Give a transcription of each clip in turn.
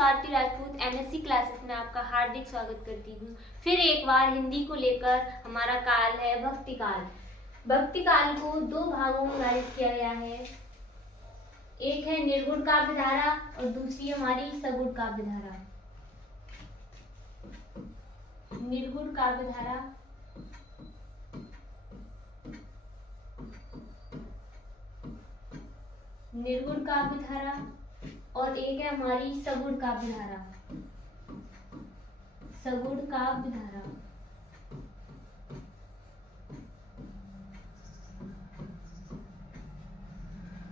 Swati Rajput MSc classes में आपका हार्दिक स्वागत करती हूँ। फिर एक बार हिंदी को लेकर हमारा काल है भक्ति काल। भक्ति काल को दो भागों में विभाजित किया गया है। एक है निर्गुण काव्य धारा और दूसरी हमारी सगुण काव्य धारा। निर्गुण काव्य धारा निर्गुण काव्य धारा और एक है हमारी सगुण काव्य धारा। सगुण काव्य धारा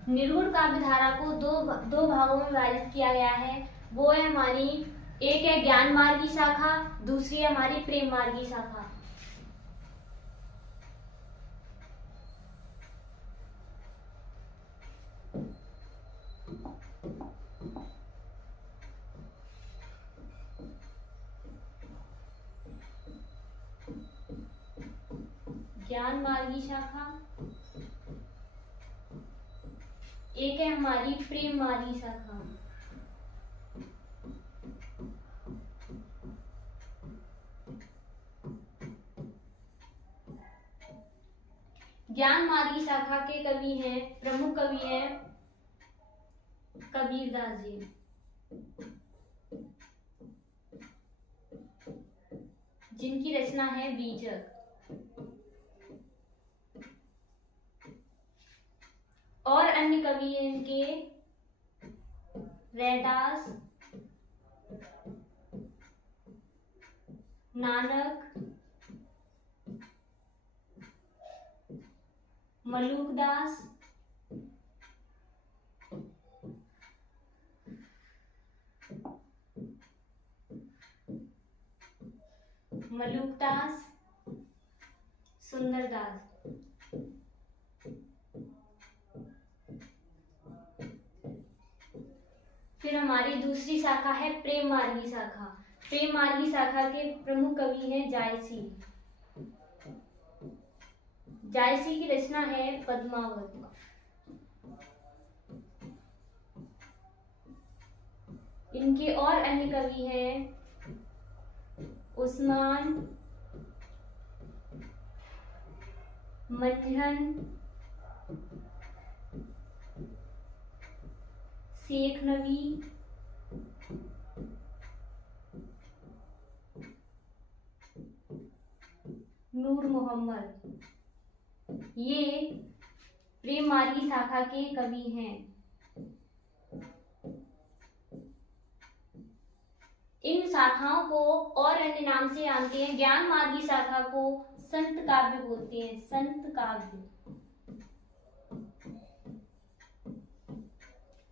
निर्गुण काव्य धारा को दो भागों में विभाजित किया गया है। वो है हमारी, एक है ज्ञान मार्गी शाखा, दूसरी है हमारी प्रेम मार्गी शाखा। ज्ञान मार्गी शाखा, एक है हमारी प्रेम मार्गी शाखा। ज्ञान मार्गी शाखा के कवि हैं, प्रमुख कवि हैं कबीरदास जी। जिनकी रचना है बीजक। और अन्य कवि हैं इनके रैदास, नानक, मलुकदास, सुंदरदास। फिर हमारी दूसरी शाखा है प्रेम मार्गी शाखा। प्रेम मार्गी शाखा के प्रमुख कवि हैं जायसी। जायसी की रचना है पद्मावत। इनके और अन्य कवि हैं उस्मान, मंझन, शेख नबी, नूर मोहम्मद। ये प्रेम मार्गी शाखा के कवि हैं। इन शाखाओं को और अन्य नाम से जानते हैं। ज्ञान मार्गी शाखा को संत काव्य बोलते हैं, संत काव्य।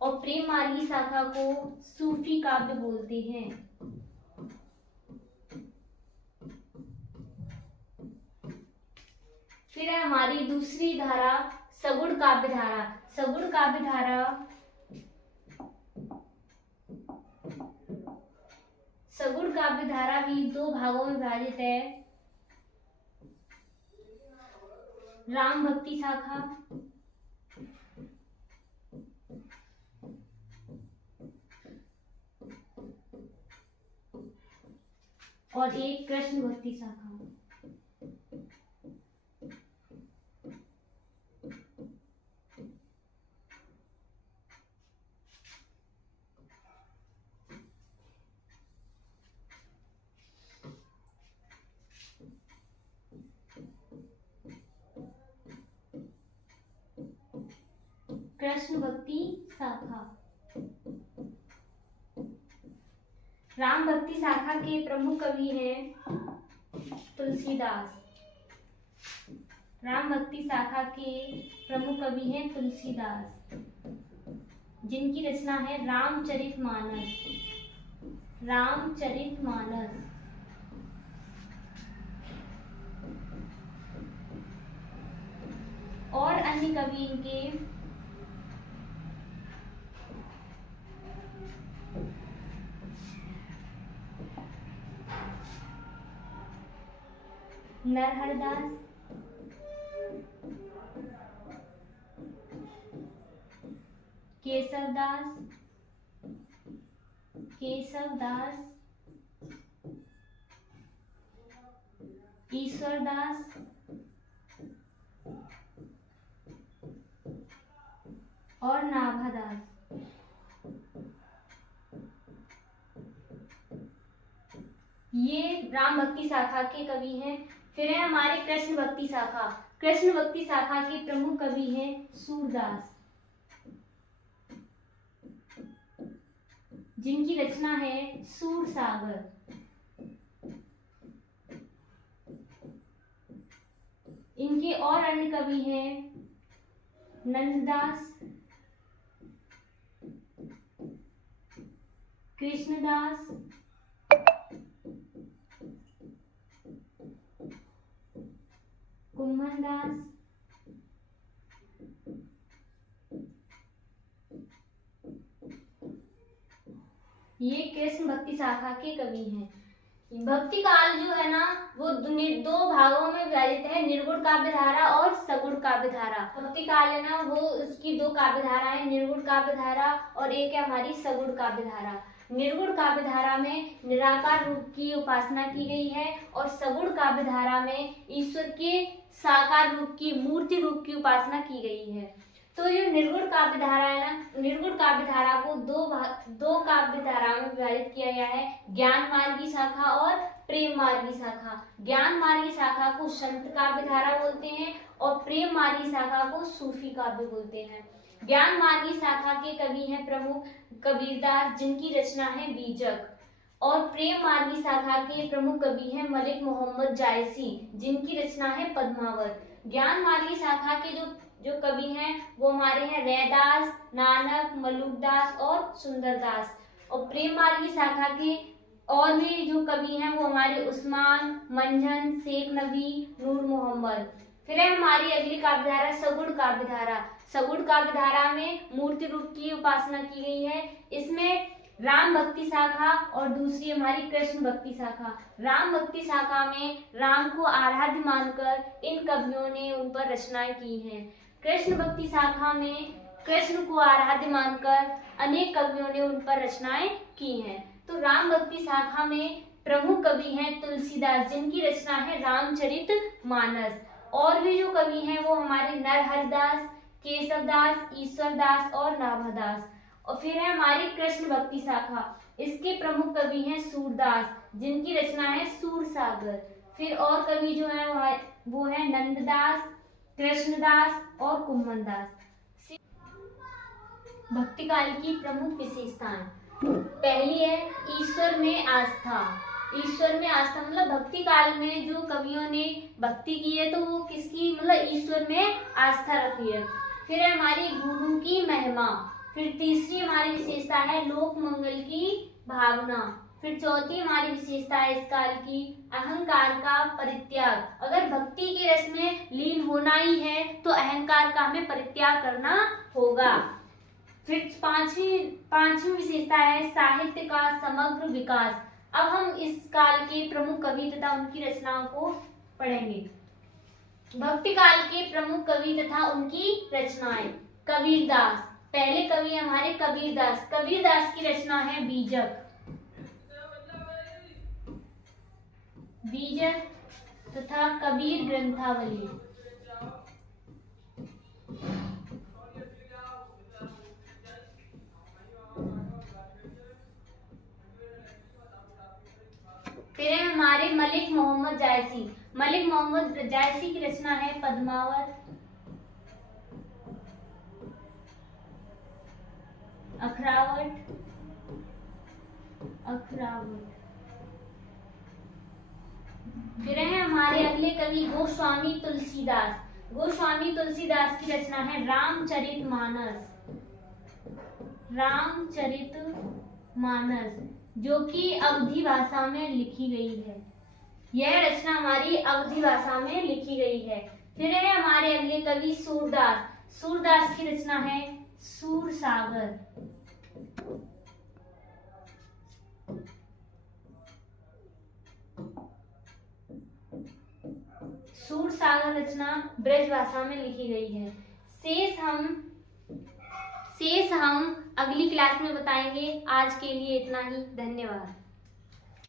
और प्रेम मार्गी शाखा को सूफी काव्य बोलते हैं। फिर है हमारी दूसरी धारा सगुण काव्य धारा। सगुण काव्य धारा सगुण काव्य धारा भी दो भागों में विभाजित है। राम भक्ति शाखा और एक कृष्ण भक्ति शाखा। कृष्ण भक्ति शाखा। राम भक्ति शाखा के प्रमुख कवि हैं तुलसीदास। राम भक्ति शाखा के प्रमुख कवि हैं तुलसीदास, जिनकी रचना है रामचरितमानस। रामचरितमानस। और अन्य कवि इनके नरहरदास, केशवदास, केशव दास, ईश्वर दास, और नाभा दास। ये राम भक्ति शाखा के कवि हैं। फिर है हमारे कृष्ण भक्ति शाखा। कृष्ण भक्ति शाखा के प्रमुख कवि हैं सूरदास, जिनकी रचना है सूर सागर। इनके और अन्य कवि हैं नंददास, कृष्णदास, कुम्भनदास, ये कृष्ण भक्ति शाखा के कवि हैं। भक्ति काल जो है ना वो दो भागों में विभाजित है, निर्गुण काव्य धारा और सगुण काव्य धारा। भक्ति काल है ना वो उसकी दो काव्य धारा है, निर्गुण काव्य धारा और एक है हमारी सगुण काव्य धारा। निर्गुण काव्य धारा में निराकार रूप की उपासना की गई है और सगुण काव्य धारा में ईश्वर के साकार रूप की, मूर्ति रूप की उपासना की गई है। तो ये निर्गुण काव्य धारा है ना, निर्गुण काव्य धारा को दो काव्य धारा में विभाजित किया गया है, ज्ञान मार्गी शाखा और प्रेम मार्गी शाखा। ज्ञान मार्गी शाखा को संत काव्य धारा बोलते हैं और प्रेम मार्गी शाखा को सूफी काव्य बोलते हैं। ज्ञान मार्गी शाखा के कवि हैं प्रमुख कबीरदास, जिनकी रचना है बीजक, और प्रेम मार्गी शाखा के प्रमुख कवि हैं मलिक मोहम्मद जायसी, जिनकी रचना है पद्मावत। ज्ञान मार्गी शाखा के जो कवि हैं वो हमारे हैं रैदास, नानक, मलुकदास और सुंदरदास। और प्रेम मार्गी शाखा के और भी जो कवि हैं वो हमारे उस्मान, मंझन, शेख नबी, नूर मोहम्मद। फिर है हमारी अगली काव्य धारा सगुण काव्य धारा। सगुण काव्य धारा में मूर्ति रूप की उपासना की गई है। इसमें राम भक्ति शाखा और दूसरी हमारी कृष्ण भक्ति शाखा। राम भक्ति शाखा में राम को आराध्य मानकर इन कवियों ने उन पर रचनाएं की हैं। कृष्ण भक्ति शाखा में कृष्ण को आराध्य मानकर अनेक कवियों ने उन पर रचनाएं की हैं। तो राम भक्ति शाखा में प्रमुख कवि हैं तुलसीदास, जिनकी रचना है रामचरितमानस। और भी जो कवि हैं वो हमारे नरहरदास, केशवदास, ईश्वरदास और नाभादास। और फिर है हमारी कृष्ण भक्ति शाखा। इसके प्रमुख कवि हैं सूरदास, जिनकी रचना है सूर सागर। फिर और कवि जो है वो है नंददास, कृष्णदास और कुम्भनदास। भक्ति काल की प्रमुख विशेषताएं, पहली है ईश्वर में आस्था। ईश्वर में आस्था मतलब भक्ति काल में जो कवियों ने भक्ति की है तो वो किसकी मतलब ईश्वर में आस्था रखी है। फिर है हमारी गुरु की महिमा। फिर तीसरी हमारी विशेषता है लोक मंगल की भावना। फिर चौथी हमारी विशेषता है इस काल की अहंकार का परित्याग। अगर भक्ति के रस में लीन होना ही है तो अहंकार का हमें परित्याग करना होगा। फिर पांचवी विशेषता है साहित्य का समग्र विकास। अब हम इस काल के प्रमुख कवि तथा उनकी रचनाओं को पढ़ेंगे। भक्ति काल के प्रमुख कवि तथा उनकी रचनाएं। कबीरदास, पहले कवि हमारे कबीरदास। कबीरदास की रचना है बीजक। बीजक तथा कबीर ग्रंथावली। फिर है हमारे मलिक मोहम्मद जायसी। मलिक मोहम्मद जायसी की रचना है पद्मावत, अखरावट। फिर है हमारे अगले कवि गोस्वामी तुलसीदास। गोस्वामी तुलसीदास की रचना है रामचरितमानस। जो कि अवधी भाषा में लिखी गई है। यह रचना हमारी अवधी भाषा में लिखी गई है। फिर है हमारे अगले कवि सूरदास। सूरदास की रचना है सूर सागर। सूर सागर रचना ब्रज भाषा में लिखी गई है। शेष हम अगली क्लास में बताएंगे। आज के लिए इतना ही, धन्यवाद।